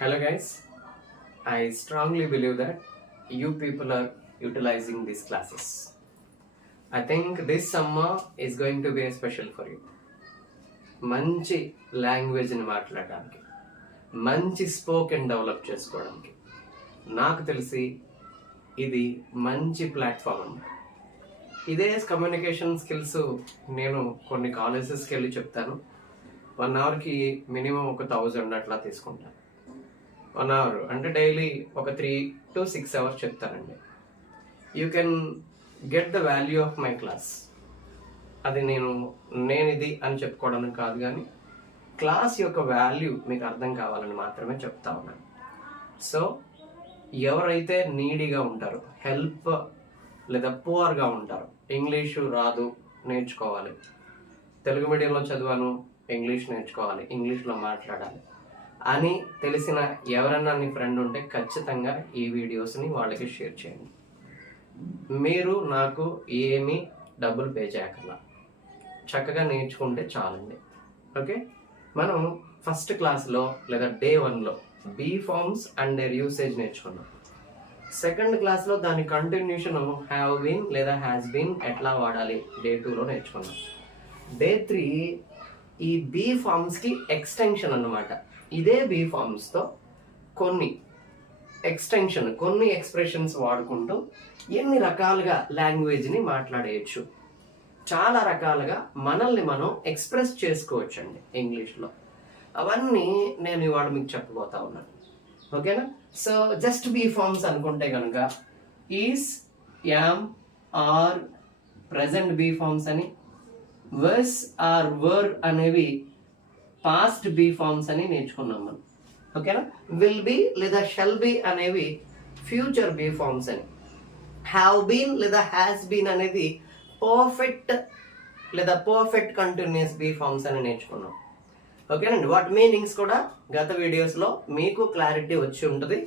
Hello guys, I strongly believe that you people are utilizing these classes. I think this summer is going to be a special for you. మంచి లాంగ్వేజ్ని మాట్లాడడానికి, మంచి spoken develop చేసుకోవడానికి నాకు తెలిసి ఇది మంచి platform అండి. ఇదే కమ్యూనికేషన్ స్కిల్స్ నేను కొన్ని కాలేజెస్కి వెళ్ళి చెప్తాను. 1 అవర్కి మినిమం ఒక 1000 అట్లా తీసుకుంటాను. 1 అవర్ అంటే డైలీ ఒక 3 to 6 అవర్స్ చెప్తానండి. You can get the value of my class. అది నేను ఇది అని చెప్పుకోవడానికి కాదు, కానీ క్లాస్ యొక్క వాల్యూ మీకు అర్థం కావాలని మాత్రమే చెప్తా ఉన్నాను. సో ఎవరైతే నీడీగా ఉంటారో, హెల్ప్ లేదా పువర్గా ఉంటారో, ఇంగ్లీషు రాదు నేర్చుకోవాలి, తెలుగు మీడియంలో చదివాను ఇంగ్లీష్ నేర్చుకోవాలి, ఇంగ్లీష్లో మాట్లాడాలి అని తెలిసిన ఎవరన్నా నీ ఫ్రెండ్ ఉంటే ఖచ్చితంగా ఈ వీడియోస్ని వాళ్ళకి షేర్ చేయండి. మీరు నాకు ఏమీ డబ్బులు పే చేయక్కర్లా, చక్కగా నేర్చుకుంటే చాలండి. ఓకే, మనం ఫస్ట్ క్లాస్లో లేదా డే 1లో be forms and their usage నేర్చుకున్నాం. సెకండ్ క్లాస్లో దాని కంటిన్యూషన్ హ్యావ్ బీన్ లేదా హ్యాస్ బీన్ ఎట్లా వాడాలి డే 2లో నేర్చుకున్నాం. డే 3 ఈ బీ ఫార్మ్స్కి ఎక్స్టెన్షన్ అన్నమాట. ఇదే బీ ఫార్మ్స్తో కొన్ని ఎక్స్ప్రెషన్స్ వాడుకుంటూ ఎన్ని రకాలుగా లాంగ్వేజ్ని మాట్లాడేయచ్చు, చాలా రకాలుగా మనల్ని మనం ఎక్స్ప్రెస్ చేసుకోవచ్చండి ఇంగ్లీష్లో. అవన్నీ నేను ఇవాళ మీకు చెప్పబోతా ఉన్నాను. ఓకేనా? సో జస్ట్ బీ ఫార్మ్స్ అనుకుంటే కనుక is, am, are, present be forms అని, వర్స్ ఆర్ వర్ అనేవి పాస్ట్ బీ ఫార్మ్స్ అని నేర్చుకున్నాం మనం. ఓకేనా? విల్ బీ లేదా షల్ బీ అనేవి ఫ్యూచర్ బీ ఫార్మ్స్ అని, హ్యావ్ బీన్ లేదా హ్యాస్ బీన్ అనేది పర్ఫెక్ట్ లేదా పర్ఫెక్ట్ కంటిన్యూస్ బీ ఫార్మ్స్ అని నేర్చుకున్నాం. ఓకేనండి, వాటి మీనింగ్స్ కూడా గత వీడియోస్లో మీకు క్లారిటీ వచ్చి ఉంటుంది.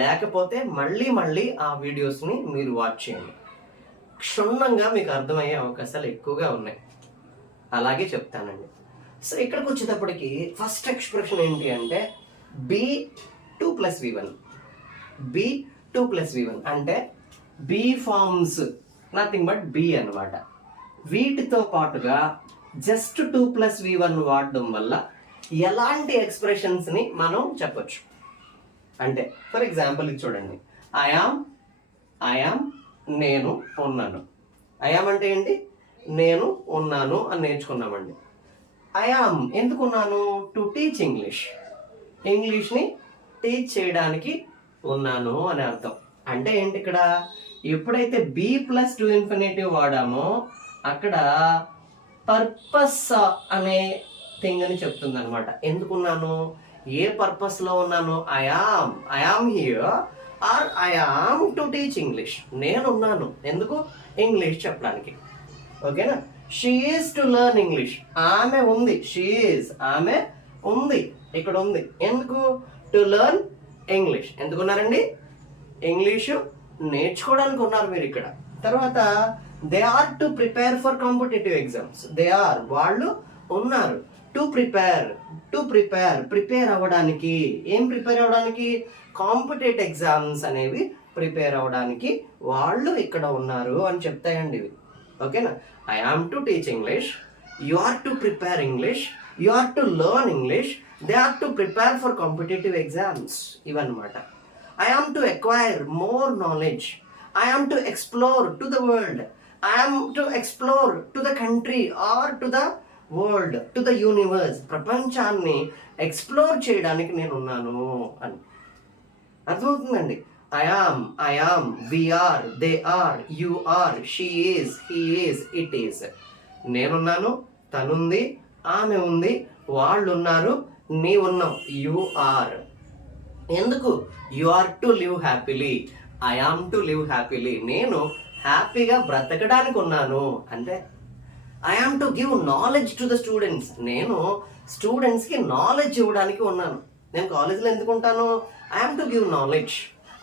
లేకపోతే మళ్ళీ ఆ వీడియోస్ని మీరు వాచ్ చేయండి, క్షుణ్ణంగా మీకు అర్థమయ్యే అవకాశాలు ఎక్కువగా ఉన్నాయి. అలాగే చెప్తానండి. సో ఇక్కడికి వచ్చేటప్పటికి ఫస్ట్ ఎక్స్ప్రెషన్ ఏంటి అంటే B2+V1. B2+V1 అంటే be forms nothing but be అనమాట. వీటితో పాటుగా జస్ట్ 2+V1 వాడడం వల్ల ఎలాంటి ఎక్స్ప్రెషన్స్ని మనం చెప్పొచ్చు అంటే, ఫర్ ఎగ్జాంపుల్ ఇది చూడండి, ఐఆమ్ నేను ఉన్నాను. ఐఆమ్ అంటే ఏంటి? నేను ఉన్నాను అని నేర్చుకున్నామండి. ఐఆమ్ ఎందుకు ఉన్నాను? To teach English. ఇంగ్లీష్ని టీచ్ చేయడానికి ఉన్నాను అని అర్థం. అంటే ఏంటి ఇక్కడ? ఎప్పుడైతే B+2 వాడామో అక్కడ పర్పస్ అనే థింగ్ అని చెప్తుంది అనమాట. ఎందుకున్నాను, ఏ పర్పస్లో ఉన్నాను? I am here or I am to teach English. నేనున్నాను ఎందుకు? ఇంగ్లీష్ చెప్పడానికి. ఓకేనా? She is to learn English. ఆమె ఉంది, ఆమె ఉంది, ఇక్కడ ఉంది. ఎందుకు? To learn English. ఎందుకున్నారండి? ఇంగ్లీషు నేర్చుకోవడానికి ఉన్నారు మీరు ఇక్కడ. తర్వాత they are to prepare for competitive exams. వాళ్ళు ఉన్నారు టు ప్రిపేర్ అవ్వడానికి. ఏం ప్రిపేర్ అవ్వడానికి? కాంపిటేటివ్ ఎగ్జామ్స్ అనేవి ప్రిపేర్ అవ్వడానికి వాళ్ళు ఇక్కడ ఉన్నారు అని చెప్తాయండి ఇవి. ఓకేనా? I am to teach English, you are to prepare English, you are to learn English, they are to prepare for competitive exams. ఇవన్నమాట. I am to acquire more knowledge, I am to explore to the world, I am to explore to the country or to the world, to the universe. ప్రపంచాన్ని explore చేయడానికి నేను ఉన్నాను అని అర్థమవుతుందండి. I am, we are, they are, you are, she is, he is, it is. నేనున్నాను, తనుంది, ఆమె ఉంది, వాళ్ళు ఉన్నారు, నీ ఉన్నావు, you are. ఎందుకు? You are to live happily, I am to live happily. నేను హ్యాపీగా బ్రతకడానికి ఉన్నాను అంటే. I am to give knowledge to the students. నేను స్టూడెంట్స్కి నాలెడ్జ్ ఇవ్వడానికి ఉన్నాను. నేను కాలేజీలో ఎందుకు ఉంటాను? I am to give knowledge,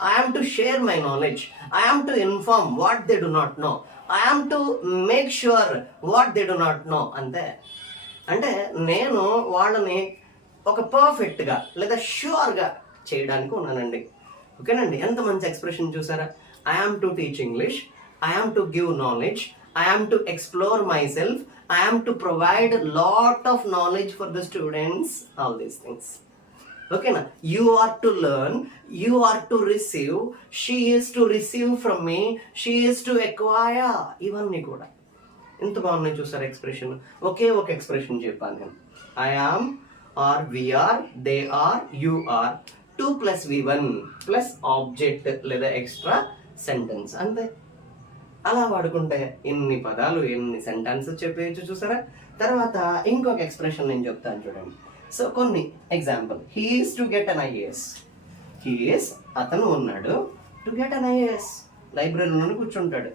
I am to share my knowledge, I am to inform what they do not know, I am to make sure what they do not know. అంతే. అంటే నేను వాళ్ళని ఒక పర్ఫెక్ట్గా లేదా ష్యూర్గా చేయడానికి ఉన్నానండి. ఓకేనండి, ఎంత మంచి ఎక్స్ప్రెషన్ చూసారా? I am to teach English, I am to give knowledge, I am to explore myself, I am to provide lot of knowledge for the students, all these things. ఓకేనా? You are to learn, you are to receive, she is to receive from me, she is to acquire. ఇవన్నీ కూడా ఎంత బాగున్నాయి చూసారు expression. ఒకే ఒక expression చెప్పాను నేను. I am are we are, they are, you are, 2 + V1 plus object లేదా extra sentence, అంతే. అలా వాడుకుంటే ఎన్ని పదాలు, ఎన్ని సెంటెన్సెస్ చెప్పేయచ్చు చూసారా. తర్వాత ఇంకొక ఎక్స్ప్రెషన్ నేను చెప్తాను చూడండి. సో కొన్ని example. He is to get an IAS. He is, అతను ఉన్నాడు, టు గెట్ అన్ IAS, లైబ్రరీలోనే కూర్చుంటాడు.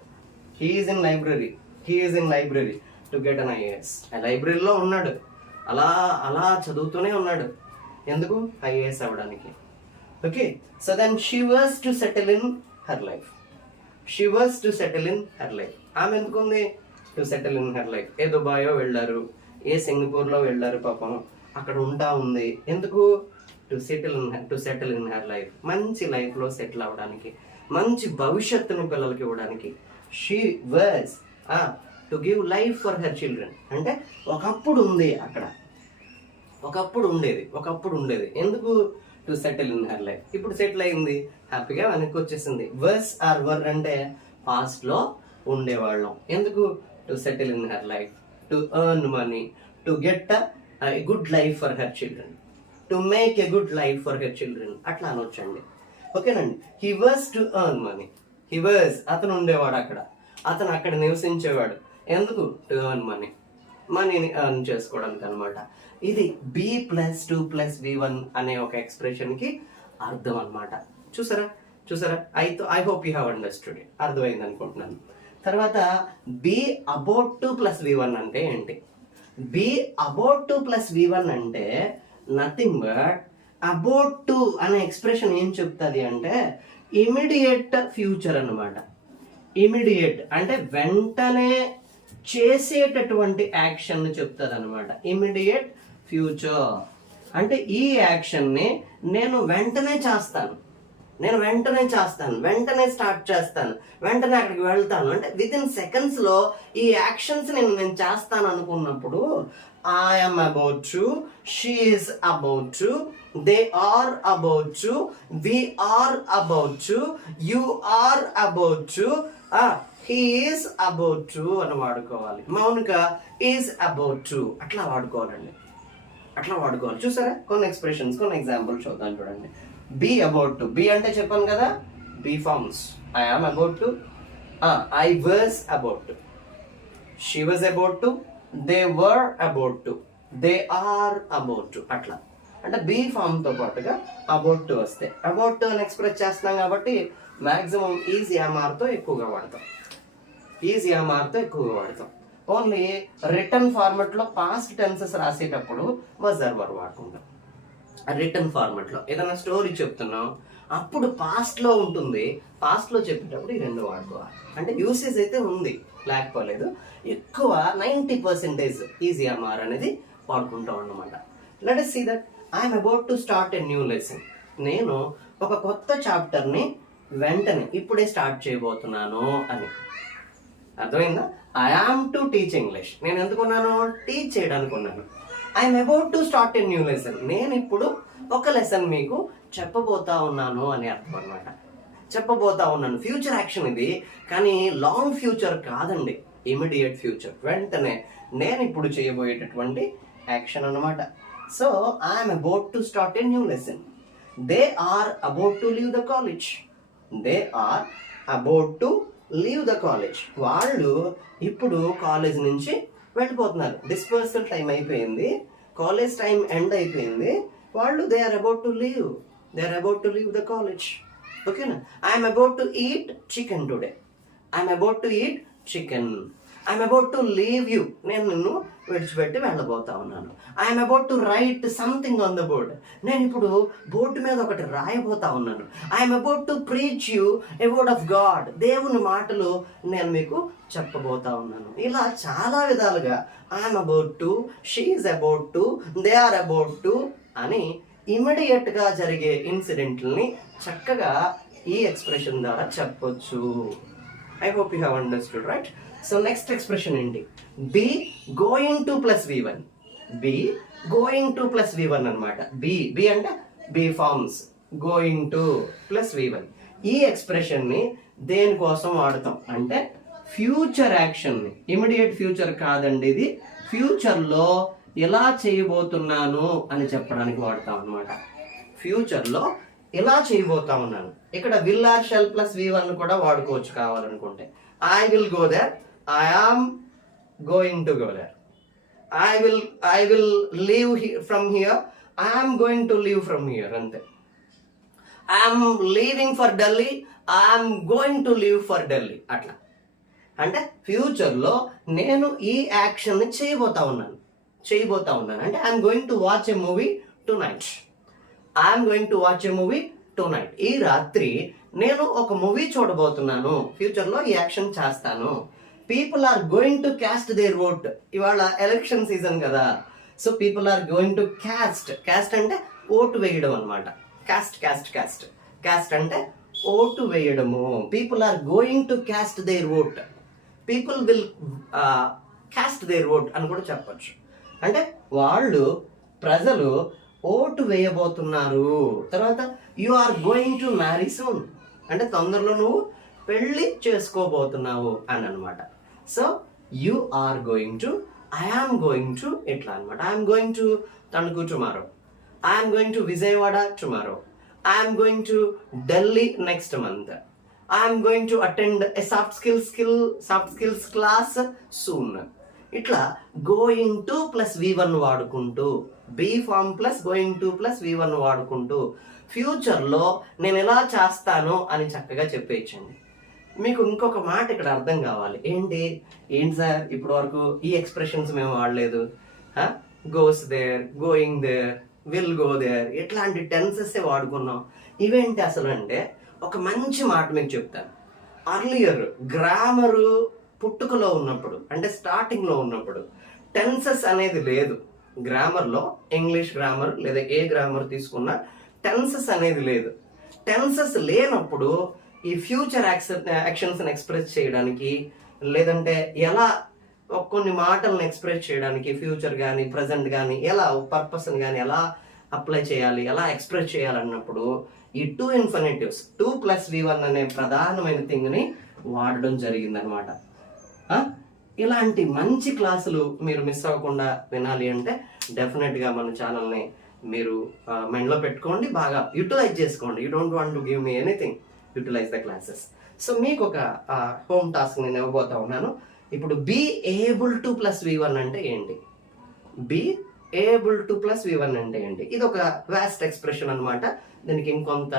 He is in library, he is in library to get an IAS. లైబ్రరీలో ఉన్నాడు, అలా అలా చదువుతూనే ఉన్నాడు. ఎందుకు? IAS అవ్వడానికి. Okay, so then she was to settle in her life. She was to settle in her life. ఆమె ఎందుకుంది? To settle in her life. ఏ దుబాయో వెళ్ళారు, ఏ సింగపూర్లో వెళ్ళారు పాపం, అక్కడ ఉంటా ఉంది. ఎందుకు? To settle in her life. మంచి లైఫ్లో సెటిల్ అవ్వడానికి, మంచి భవిష్యత్తును పిల్లలకి ఇవ్వడానికి. She was to give life for her children. అంటే ఒకప్పుడు ఉంది అక్కడ, ఒకప్పుడు ఉండేది. ఎందుకు? To settle in her life. ఇప్పుడు సెటిల్ అయింది, హ్యాపీగా వెనక్కి వచ్చేసింది. వర్స్ ఆర్ వర్ అంటే పాస్ట్లో ఉండేవాళ్ళం. ఎందుకు? To settle in her life, to earn money, to get a good life for her children, to make a good life for her children, అట్లా అనొచ్చండి. ఓకేనండి. he was to earn money. he was, అతను ఉండేవాడు అక్కడ, అతను అక్కడ నివసించేవాడు. ఎందుకు? to earn money, మనీని earn చేసుకోవడానికి అనమాట. ఇది B + 2 + V1 అనే ఒక ఎక్స్ప్రెషన్కి అర్థం అనమాట. చూసారా? I hope you have understood. అర్థమైంది అనుకుంటున్నాను. తర్వాత B about 2 + V1 అంటే ఏంటి? బి అబౌట్ 2 + V1 అంటే నథింగ్ బట్ అబౌట్ 2 అనే ఎక్స్ప్రెషన్ ఏం చెప్తుంది అంటే ఇమిడియట్ ఫ్యూచర్ అన్నమాట. ఇమిడియట్ అంటే వెంటనే చేసేటటువంటి యాక్షన్ చెప్తుంది అనమాట. ఇమిడియట్ ఫ్యూచర్ అంటే ఈ యాక్షన్ని నేను వెంటనే చేస్తాను, వెంటనే స్టార్ట్ చేస్తాను, వెంటనే అక్కడికి వెళ్తాను అంటే వితిన్ సెకండ్స్లో ఈ యాక్షన్స్ నేను చేస్తాను అనుకున్నప్పుడు I'm about to, she is about to, they are about to, we are about to, you are about to, he is about to అని వాడుకోవాలి. మౌనిక ఈజ్ అబౌట్ టు, అట్లా వాడుకోవాలండి. చూసారా? కొన్ని ఎక్స్ప్రెషన్స్, కొన్ని ఎగ్జాంపుల్ చూద్దాం చూడండి. Be about to. బీ అంటే చెప్పాను కదా, be forms. I am about to, I was about to, she was about to, they were about to, they are about to. అట్లా అంటే బీ ఫామ్తో పాటుగా అబౌట్ టు వస్తే అబౌట్ టు అని express చేస్తున్నాం కాబట్టి మ్యాక్సిమం ఈజ్ యామార్తో ఎక్కువగా వాడతాం. ఓన్లీ రిటర్న్ ఫార్మెట్లో పాస్ట్ టెన్సెస్ రాసేటప్పుడు వాజ్ ఆర్ వర్ వాడుకుంటాం. రిటర్న్ ఫార్మెట్లో ఏదైనా స్టోరీ చెప్తున్నాం అప్పుడు పాస్ట్లో ఉంటుంది, పాస్ట్లో చెప్పేటప్పుడు ఈ రెండు వాడుకోవాలి. అంటే యూసేజ్ అయితే ఉంది, లేకపోలేదు. ఎక్కువ 90% ఈజీఎంఆర్ అనేది వాడుకుంటాం అన్నమాట. Let us see that I am about to start a new lesson. నేను ఒక కొత్త చాప్టర్ని వెంటనే ఇప్పుడే స్టార్ట్ చేయబోతున్నాను అని. అర్థమైందా? I am to teach English. నేను ఎందుకున్నాను? టీచ్ చేయడానికి ఉన్నాను. I'm about to start a new lesson. నేను ఇప్పుడు ఒక లెసన్ మీకు చెప్పబోతా ఉన్నాను అని అర్థం అనమాట. చెప్పబోతా ఉన్నాను, ఫ్యూచర్ యాక్షన్ ఇది, కానీ లాంగ్ ఫ్యూచర్ కాదండి, ఇమిడియట్ ఫ్యూచర్. వెంటనే నేను ఇప్పుడు చేయబోయేటటువంటి యాక్షన్ అనమాట. So I'm about to start a new lesson. They are about to leave the college. వాళ్ళు ఇప్పుడు కాలేజ్ నుంచి వెళ్ళిపోతున్నారు. డిస్పర్సల్ టైం అయిపోయింది, కాలేజ్ టైం ఎండ్ అయిపోయింది. వాళ్ళు they are about to leave the college. ఓకేనా? I'm about to eat chicken today. I'm about to leave you. నేను నిన్ను విడిచిపెట్టి వెళ్ళబోతా ఉన్నాను. I'm about to right something on the board. నేను ఇప్పుడు బోర్డు మీద ఒకటి రాయబోతా ఉన్నాను. I'm about to preach you a word of God. దేవుని మాటలు నేను మీకు చెప్పబోతా ఉన్నాను. ఇలా చాలా విధాలుగా I'm about to, she is about to, they are about to అని ఇమీడియట్ గా జరిగే ఇన్సిడెంట్ని చక్కగా ఈ ఎక్స్ప్రెషన్ ద్వారా చెప్పొచ్చు. I hope you have understood, right? So next expression ఏంటి? Be going to plus V1. Be going to plus V1 అనమాట. బి అంటే be forms, going to plus V1. ఈ ఎక్స్ప్రెషన్ ని దేనికోసం వాడతాం అంటే ఫ్యూచర్ యాక్షన్ ని, ఇమిడియట్ ఫ్యూచర్ కాదండి, ఇది ఫ్యూచర్ లో ఎలా చేయబోతున్నాను అని చెప్పడానికి వాడతాం అనమాట. ఫ్యూచర్ లో ఎలా చేయబోతా ఉన్నాను. ఇక్కడ will or shall plus V1 కూడా వాడుకోవచ్చు కావాలనుకుంటే. I will go there, I am going to go there. I will leave from here, I am going to leave from here, అంతే. I am leaving for Delhi, I am going to leave for Delhi, అట్లా. అంటే ఫ్యూచర్లో నేను ఈ యాక్షన్ని చేయబోతా ఉన్నాను అంటే I'm going to watch a movie to night. ఈ రాత్రి నేను ఒక మూవీ చూడబోతున్నాను, ఫ్యూచర్లో ఈ యాక్షన్ చేస్తాను. People are going to cast their vote. ఇవాళ ఎలక్షన్ సీజన్ కదా, so people are going to cast అంటే ఓటు వేయడం అనమాట. క్యాస్ట్ అంటే ఓటు వేయడము. People are going to cast their vote. People will cast their vote అని కూడా చెప్పచ్చు. అంటే ప్రజలు ఓటు వేయబోతున్నారు. తర్వాత you are going to marry soon అంటే తొందరలో నువ్వు పెళ్లి చేసుకోబోతున్నావు అని అనమాట. So you are going to, I am going to, ఇట్లా అనమాట. I'm going to Tanuku tomorrow, I'm going to Vijayawada tomorrow, I'm going to Delhi next month, I'm going to attend a soft skills class soon. ఇట్లా going to plus V1 వాడుకుంటూ, be form plus going to plus V1 వాడుకుంటూ ఫ్యూచర్లో నేను ఎలా చేస్తాను అని చక్కగా చెప్పేయచ్చండి. మీకు ఇంకొక మాట ఇక్కడ అర్థం కావాలి. ఏంటి సార్ ఇప్పటి వరకు ఈ ఎక్స్ప్రెషన్స్ మేము వాడలేదు. Goes there, going there, will go there, ఇట్లాంటి టెన్సెస్ వాడుకున్నాం. ఇవేంటి అసలు అంటే ఒక మంచి మాట మీకు చెప్తాను. అర్లియర్ గ్రామరు పుట్టుకలో ఉన్నప్పుడు అంటే స్టార్టింగ్లో ఉన్నప్పుడు టెన్సెస్ అనేది లేదు. గ్రామర్లో ఇంగ్లీష్ గ్రామర్ లేదా ఏ గ్రామర్ తీసుకున్నా టెన్సెస్ అనేది లేదు. టెన్సెస్ లేనప్పుడు ఈ ఫ్యూచర్ యాక్షన్స్ ఎక్స్ప్రెస్ చేయడానికి, లేదంటే ఎలా కొన్ని మాటలను ఎక్స్ప్రెస్ చేయడానికి ఫ్యూచర్ కానీ ప్రజెంట్ కానీ ఎలా పర్పస్ని కానీ ఎలా అప్లై చేయాలి, ఎలా ఎక్స్ప్రెస్ చేయాలన్నప్పుడు ఈ టూ ఇన్ఫినిటివ్స్ 2 ప్లస్ V1 అనే ప్రధానమైన థింగ్ని వాడడం జరిగిందనమాట. ఇలాంటి మంచి క్లాసులు మీరు మిస్ అవ్వకుండా వినాలి అంటే డెఫినెట్గా మన ఛానల్ని మీరు మైండ్లో పెట్టుకోండి, బాగా యూటిలైజ్ చేసుకోండి. You don't want to give me anything, utilize the classes. So మీకు ఒక హోమ్ టాస్క్ నేను ఇవ్వబోతా ఉన్నాను. ఇప్పుడు be able to plus V1 అంటే ఏంటి? Be able to plus V1 అంటే ఏంటి? ఇది ఒక వాస్ట్ ఎక్స్ప్రెషన్ అనమాట. దీనికి ఇంకొంత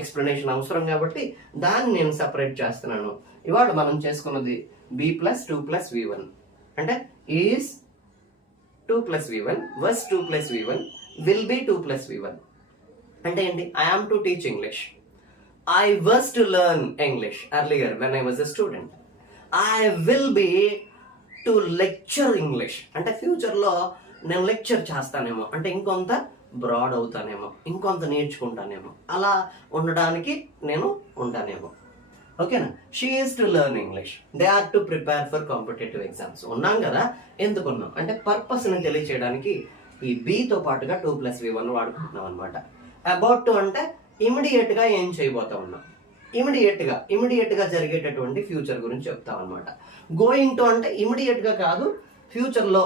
ఎక్స్ప్లెనేషన్ అవసరం కాబట్టి దాన్ని నేను సపరేట్ చేస్తున్నాను. ఇవాళ మనం చేసుకున్నది బీ ప్లస్ 2 ప్లస్ V1 అంటే is 2 plus V1 was 2 plus V1 will be 2 plus V1 అంటే ఏంటి? I am to teach English. I was to learn English earlier when I was a student. I will be to lecture English అంటే ఫ్యూచర్లో నేను lecture చేస్తానేమో, అంటే ఇంకొంత broad అవుతానేమో, ఇంకొంత నేర్చుకుంటానేమో, అలా ఉండడానికి నేను ఉంటానేమో. ఓకేనా? She is to learn English, they are to prepare for competitive exams. ఉన్నాం కదా, ఎందుకున్నాం అంటే పర్పస్ని తెలియచేయడానికి ఈ బీతో పాటుగా 2 ప్లస్ V1 వాడుకుంటున్నాం అనమాట. అబౌట్ టు అంటే ఇమీడియట్గా ఏం చేయబోతా ఉన్నాం, ఇమీడియట్గా జరిగేటటువంటి ఫ్యూచర్ గురించి చెప్తాం అనమాట. గోయింగ్ టు అంటే ఇమీడియట్గా కాదు, ఫ్యూచర్లో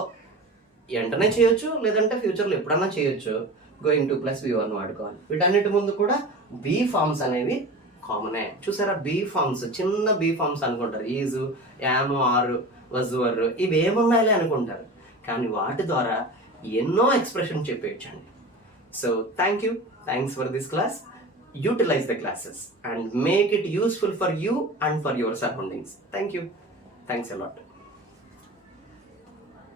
వెంటనే చేయొచ్చు, లేదంటే ఫ్యూచర్లో ఎప్పుడన్నా చేయొచ్చు. గోయింగ్ టు ప్లస్ V1 వాడుకోవాలి. వీటన్నిటి ముందు కూడా బీ ఫార్మ్స్ అనేవి కామనే. చూసారా, బీ ఫార్మ్స్ చిన్న బీ ఫార్మ్స్ అనుకుంటారు, is, am, are, was, were, ఇవి ఏమున్నాయిలే అనుకుంటారు. కానీ వాటి ద్వారా ఎన్నో ఎక్స్ప్రెషన్ చెప్పేయచ్చండి. So thanks for this class. Utilize the classes and make it useful for you and for your surroundings. Thank you. Thanks a lot.